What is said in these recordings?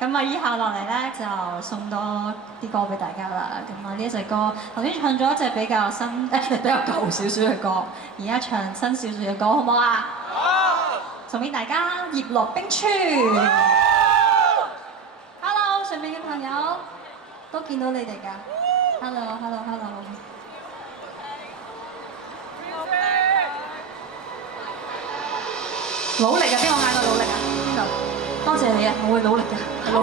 咁啊，以下落嚟咧就送多啲歌俾大家啦。咁啊，呢一隻歌頭先唱咗一隻比較新比較舊少少嘅歌，而家唱新少少嘅歌，好唔好啊？好！送俾大家《葉落冰川》。Hello， 上面嘅朋友都見到你哋㗎。Hello。努力啊！邊個嗌我努力啊？邊度？多謝你啊！我會努力嘅。好。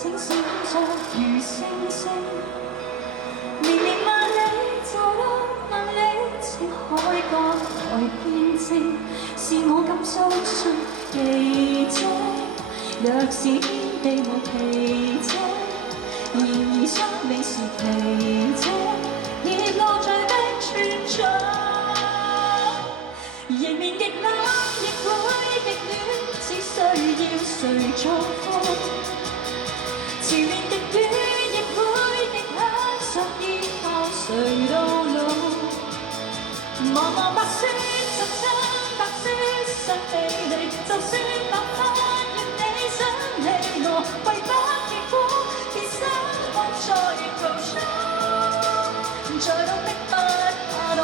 請閃着如星星，綿綿萬里就得萬里，請海角來見證，是我敢相信奇蹟。若是天地無奇蹟，然而生命是奇蹟，葉落在的存在，迎面極冷亦會極暖，只需要誰祝福。前面極遠，亦會極享受，以後誰到老？茫茫白雪，十親白雪，實美麗。就算白髮，願你想你我，為不結果，變生活在途中，再都逼不怕凍。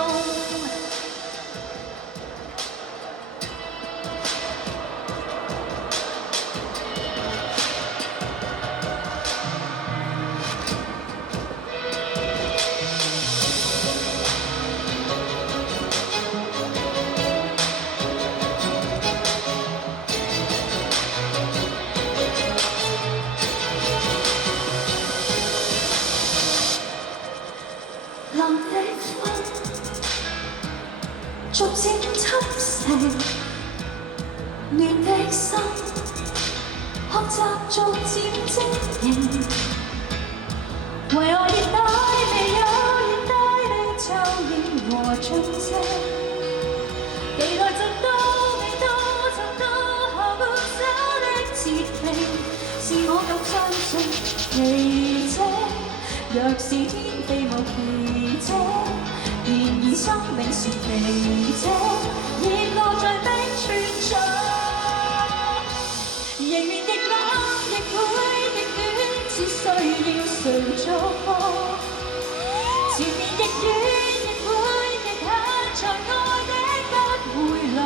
逐漸侵蝕暖的心，學習逐漸晶瑩。為我熱帶未有熱帶的驟然和盡靜，期待就到未到就到，下半生的節慶，是我敢相信奇蹟。若是天地無奇蹟，然而生命是奇蹟，葉落在的存在，迎面極冷亦會極暖，只需要誰祝福。前面極遠亦會極近，在愛的不會老，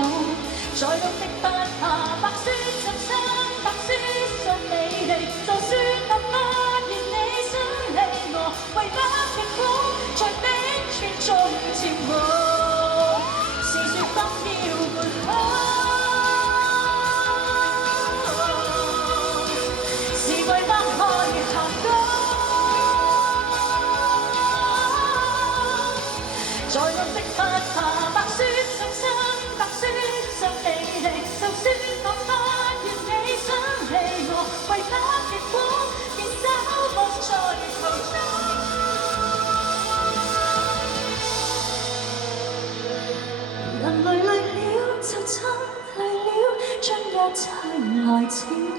再努力不怕白雪浸親，白雪信美麗，就算白髮願你想你我，為不極苦在冰川中漸舞，是雪北飄過去，是為不開下高，再努力不怕白雪浸親，白雪信美麗，就算白髮願你想你我，為不極苦便手放在途中。人累了就真累了，將一切來清空。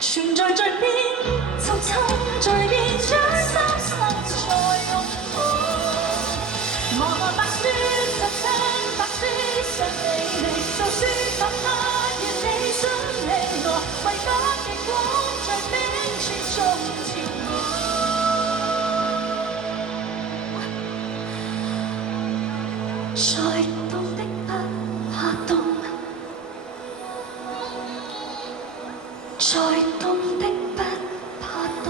存在在邊就親在邊，將心生在擁抱。茫茫白雪就親白雪信美麗，就算白髮願你想你我，為不極光在冰川中跳舞。再凍的不怕凍，再凍的不怕凍，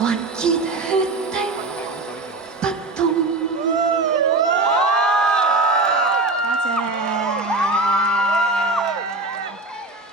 還熱血的